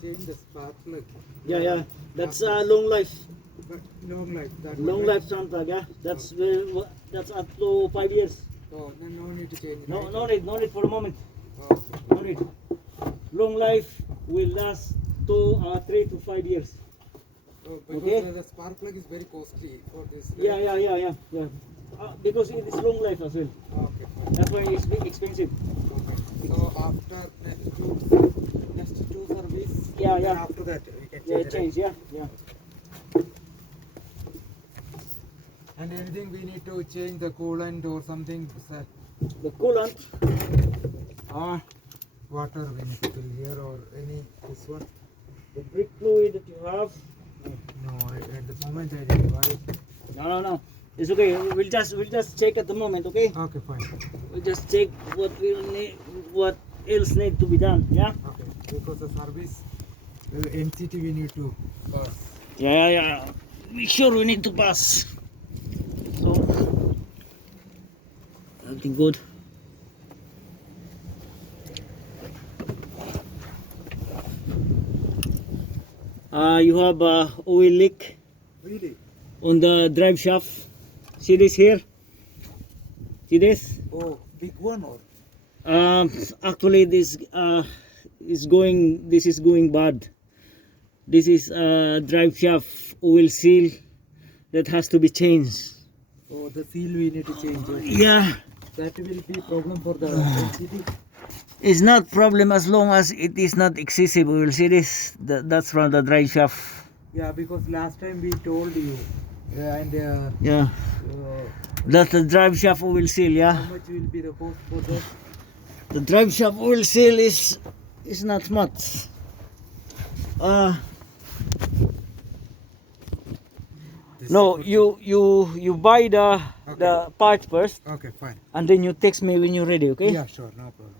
change the spark plug. Yeah. That's long life. But long life. That Long one, life sound plug, yeah. That's up to 5 years. Oh, then no need to change. No, right? no need for a moment. Oh, No need. Long life will last 3 to 5 years. oh, because Okay. the spark plug is very costly for this. Yeah. Because it is long life as well. Okay, fine. That's why it's big expensive. Okay. So after next two service, Yeah. then after that we can Yeah, change. change. Right? Yeah. And anything we need to change the coolant or something. The coolant. Water we need to fill here or any this one. The brake fluid that you have. No, at the moment I didn't buy it. No. It's okay. We'll just check at the moment. Okay. Okay, fine. We'll just check what will need, what else need to be done. Yeah. Okay, because the service, the NCT we need to pass. Yeah. Make sure we need to pass. So everything good. You have a oil leak Really? on the drive shaft. See this here? See this? Oh, big one or? Actually, this is going bad. This is drive shaft oil seal that has to be changed. Oh, the seal we need to change. Okay. Yeah, That will be problem for the NCT. it's not problem as long as it is not excessive oil. See this? That's from the drive shaft. Yeah, because last time we told you, and Yeah, that's the drive shaft oil seal. Yeah, how much will be the cost for that? the drive shaft oil seal is not much. This No, is you buy the part first, okay, fine. and then you text me when you're ready. Okay? Yeah, sure, no problem.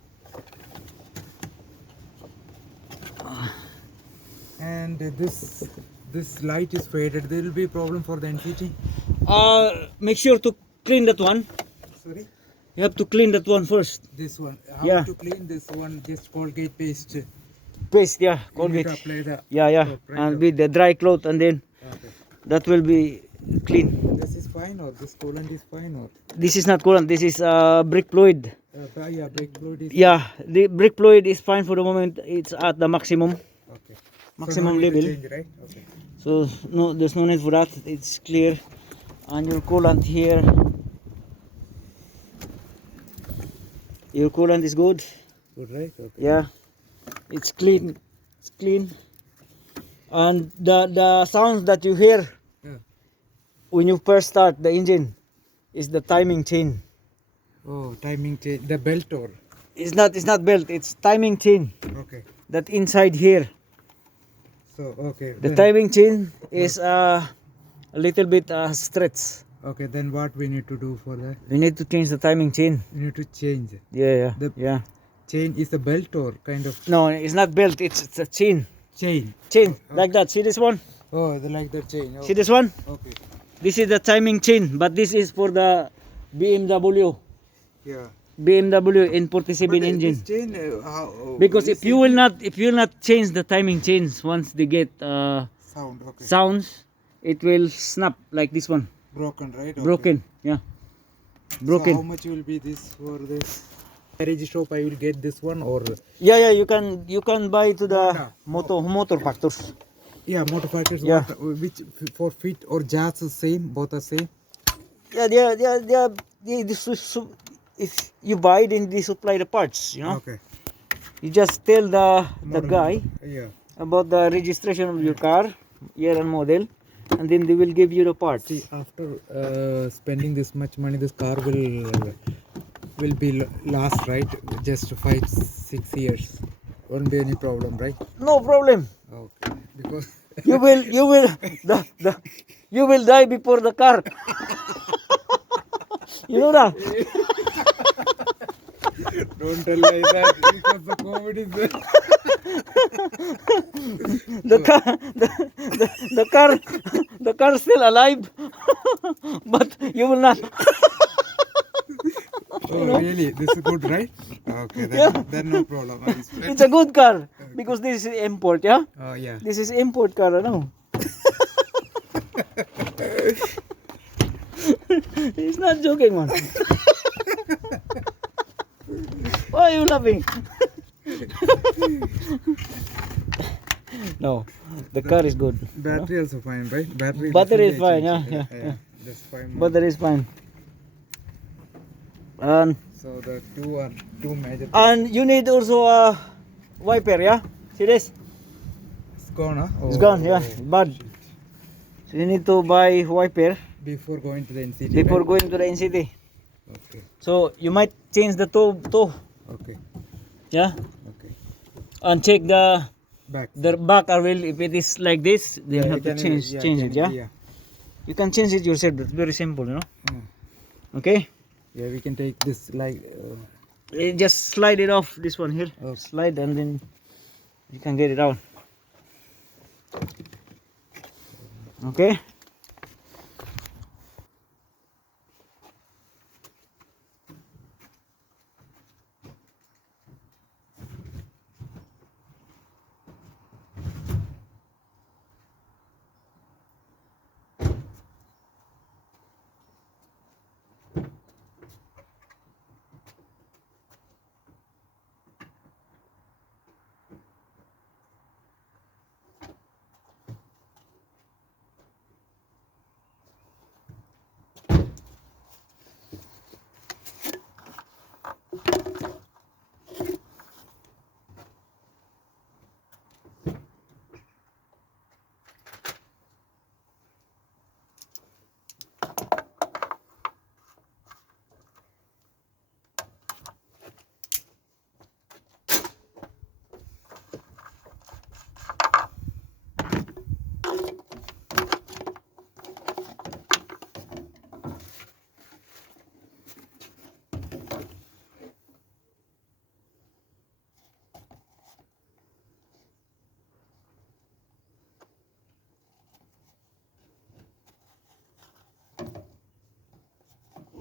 And this light is faded. There will be a problem for the NCT. Make sure to clean that one. Sorry. You have to clean that one first. This one. How Yeah. to clean this one? Just Colgate paste. Paste, yeah, You need Colgate. to apply the. Yeah, and with the dry cloth, and then Okay. that will be clean. This is fine or this coolant is fine or? This is not coolant. This is brake fluid. Yeah, brake fluid is. Yeah, the brake fluid is fine for the moment. It's at the maximum. Okay. Maximum so no need to level. change, right? Okay. So no, there's no need for that. It's clear. And your coolant here. Your coolant is good. Good, right? Okay. Yeah, it's clean. It's clean. And the sounds that you hear Yeah. when you first start the engine is the timing chain. Oh, timing change. The belt or? It's not belt. It's timing chain. Okay. That inside here. So okay. The then- timing chain is a little bit stretched. Okay, then what we need to do for that? We need to change the timing chain. We need to change. Yeah. The- Chain is a belt or kind of No, it's not belt. It's a chain. chain? Chain like that. See this one? Oh, they like that chain. See this one? Okay. This is the timing chain, but this is for the BMW. Yeah. BMW N47 But engine. this chain, Because if you will not change the timing chains once they get sound, okay. sounds, it will snap like this one. Broken, right? Okay. Broken. Yeah. So Broken. how much will be this for this? Garage shop I will get this one or Yeah, you can buy to the Yeah. motor factors. yeah, motor factors. Yeah. Which for fit or jazz is same, both are same. Yeah, if you buy, then they supply the parts. You know, Okay. you just tell the Model guy number. Yeah. about the registration of your car, year and model, and then they will give you the parts. See, after spending this much money, this car will be last, right? Just 5-6 years. Won't be any problem, right? No problem. Okay. Because You will die before the car. You know that? don't tell like that because the COVID is there. The car is still alive, but you will not. Oh, really? This is good, right? Okay, then, Yeah. then no problem. It's a good car. Because this is import, yeah? Oh yeah. This is import car, ano? He's not joking, man. Why are you laughing? No, the car is good. Battery also fine, right? Battery is recently I fine, changed. yeah. That's fine. Battery is fine. And So the two major. you need also a wiper, yeah? See this? It's gone, huh? It's gone, yeah. Bad. So you need to buy wiper Before going to the NCT. before right? going to the NCT. Okay. So you might change the tube too, Okay. yeah? Okay. And check the Back. back wheel. If it is like this, then you you have to can, change it, yeah? You can change it yourself. That's very simple, you know. Okay. Yeah, we can take this like. Just slide it off this one here. Okay. Slide and then you can get it out. Okay.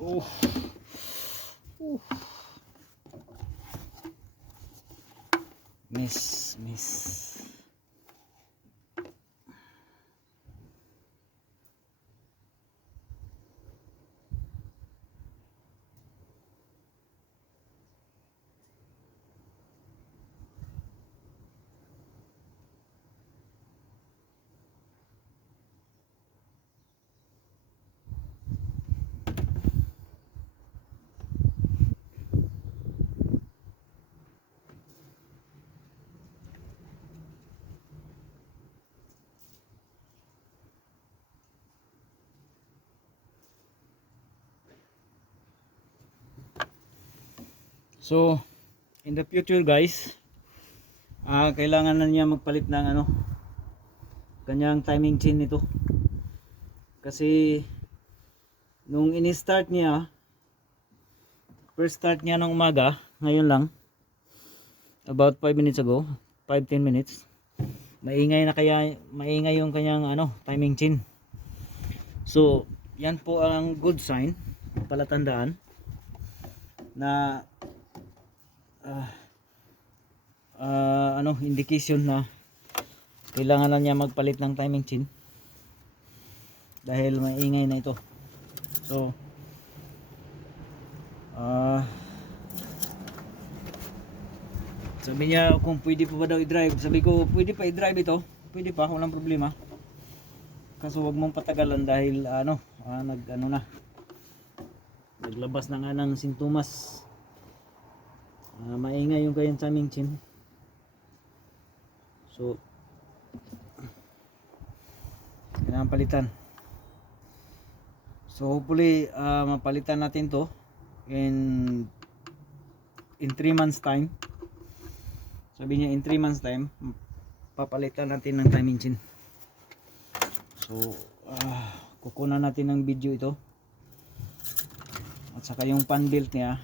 Oh. Miss. So, in the future guys, kailangan na niya magpalit ng kanyang timing chain nito. Kasi nung ini-start niya, first start niya ng umaga, ngayon lang, about 5 minutes ago, 5-10 minutes, maingay yung kanyang timing chain. So, yan po ang good sign, palatandaan na indication na kailangan na niya magpalit ng timing chain dahil maingay na ito. So sabi niya kung pwede pa ba daw i-drive. Sabi ko pwede pa i-drive ito, pwede pa, walang problema, kaso wag mong patagalan dahil naglabas na nga ng sintomas. Maingay yung kayang timing chain. So kailangan palitan. So hopefully mapalitan natin to in 3 months time. Sabi niya in 3 months time papalitan natin ng timing chain. So kukunan natin ng video ito. At saka yung pan belt niya,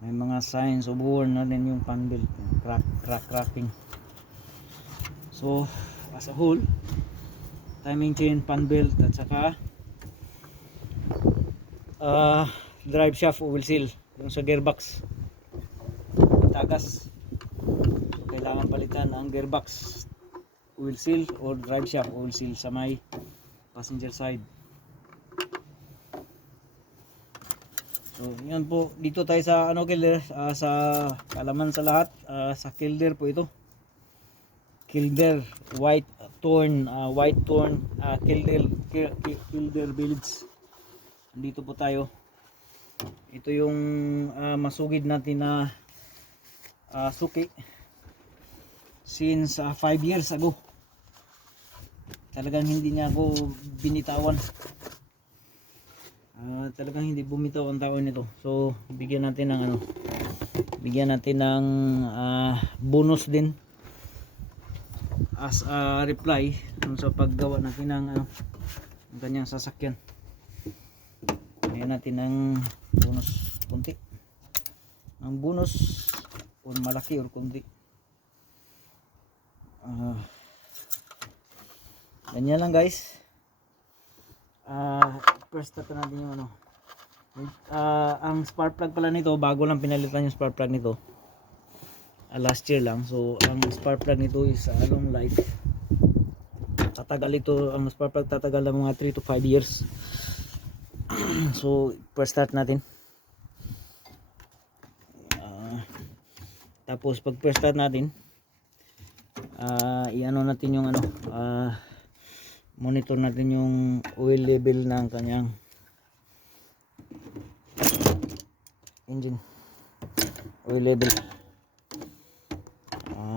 may mga signs of worn na rin yung pan belt, cracking. So as a whole, timing chain, pan belt, at saka drive shaft oil seal yung sa gearbox, tagas. kailangan palitan ang gearbox oil seal or drive shaft oil seal sa may passenger side. So yan po, dito tayo sa ano kilder, sa kalaman sa lahat, sa kilder po ito. Kilder white torn kilder village. Dito po tayo. Ito yung masugid natin na suki since 5 years ago. Talagang hindi niya ako binitawan. Talagang hindi bumitaw ang tao nito. So bigyan natin ng bonus din as a reply sa paggawa natin ng kanyang sasakyan. Bigyan natin ng bonus kunti. Ang bonus or malaki or kunti. Ganyan lang guys. First start natin yung ang spark plug pala nito, bago lang pinalitan yung spark plug nito. Last year lang. So ang spark plug nito is long life. Tatagal ito, ang spark plug tatagal ng mga 3 to 5 years. So first start natin. Tapos pag first start natin, i-ano natin yung monitor natin yung oil level ng kanyang engine oil level.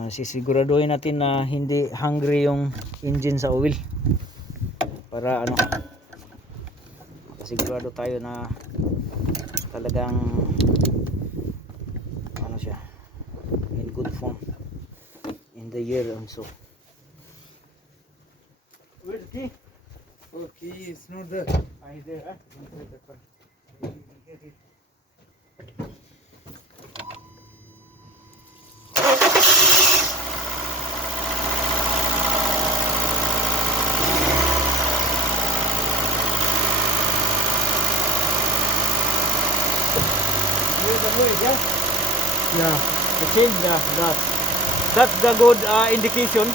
Sisiguraduhin natin na hindi hungry yung engine sa oil para sigurado tayo na talagang siya in good form in the year and so. Where's the key? Oh, key is not there. Is there, huh? Inside the car. Get it. Here's the fluid, yeah? Yeah. The change, that's the good indication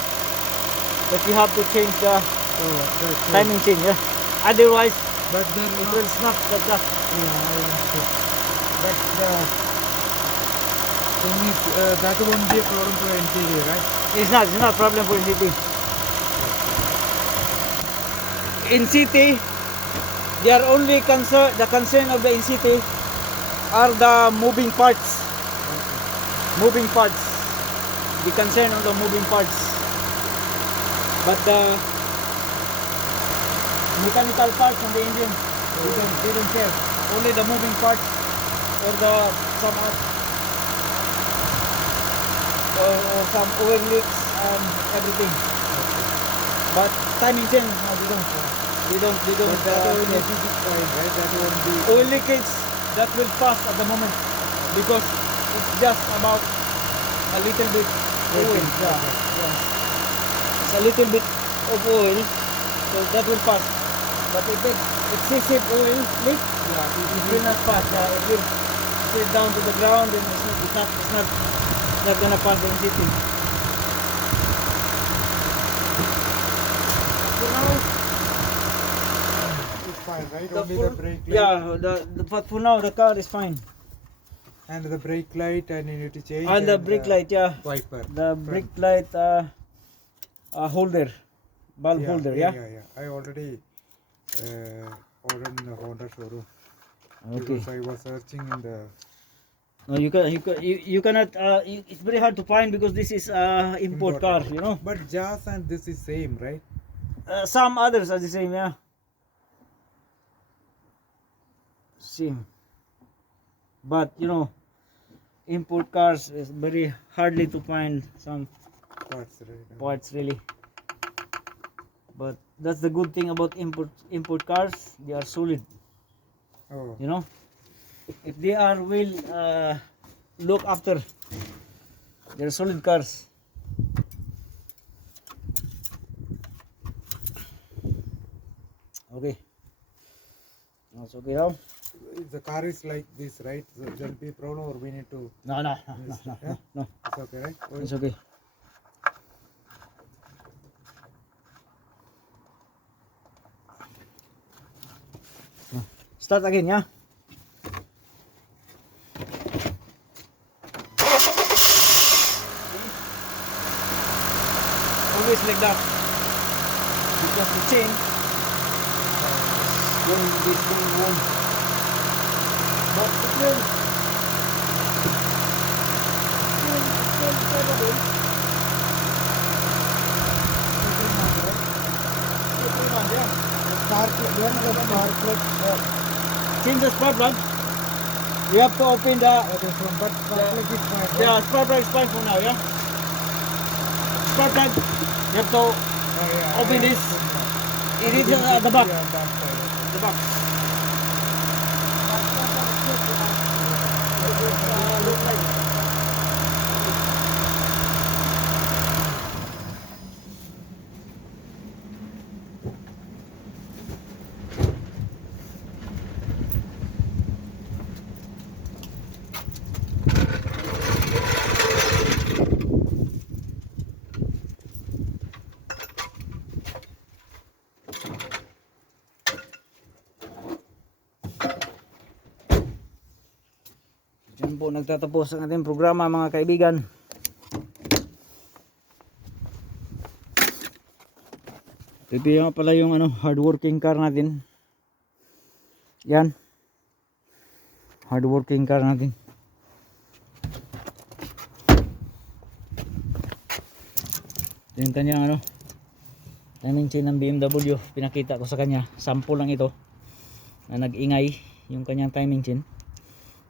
that you have to change the Right. timing chain, yeah? Otherwise But then it will snap like that. Yeah, I understood. But the thing is, that won't be a problem for NCV, right? It's not a problem for city. In city, they are only the concern of the in city are the moving parts. Moving parts. The concern on the moving parts. But the mechanical parts on the engine, they don't care. Only the moving parts or some oil leaks and everything. But timing chain, no, they don't. But that oil leakage is fine, right? That won't be. Oil leakage that will pass at the moment because it's just about a little bit oil. Yeah. It's a little bit of oil, so that will pass. But if it's excessive oil leak, it will not pass. It will sit down to the ground and it's not gonna pass the city. For now, It's fine, right? the Only full- the brake light. but for now the car is fine. And the brake light, and you need to change. And the brake light, Wiper. the brake light holder, bulb holder, yeah. I already ordered in the Honda showroom. Okay. Because I was searching in the. No, you cannot. It's very hard to find because this is import car, you know. But Jazz and this is same, right? Some others are the same, yeah. Same. But you know, import cars is very hardly to find some Parts, right? parts really. But that's the good thing about import cars. They are solid, Oh. you know. If they are well looked after, they're solid cars. Okay. That's okay now. If the car is like this, right? So there'll be a problem, or we need to. No. Yeah? No. It's okay, right? It's okay. Start again, yeah? Always like that. Because the chain going this going on. But it will Spark plug, where is the spark plug? change the spark plug. You have to open the Okay, from but spark plug is fine. Right? yeah, spark plug is fine for now, yeah. Spark plug, you have to Oh, yeah, open I this. understand now. It is at the back. Yeah, back side. Okay. The back. Diyan po nagtatapos ang ating programa mga kaibigan. Ito yung pala yung hardworking car natin. Yan. Hardworking car natin. Ito yung kanyang timing chain ng BMW. Pinakita ko sa kanya. Sample lang ito. Na nag-ingay yung kanyang timing chain.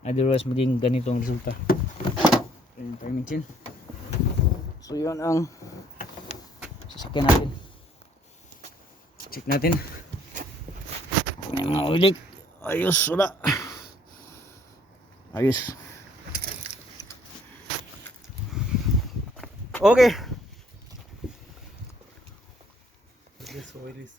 Otherwise maging ganito ang resulta. Ito yung timing chain. So yun ang sasakyan natin. Check natin. May mga ulik. Ayos, wala. Ayos. Okay. This oil is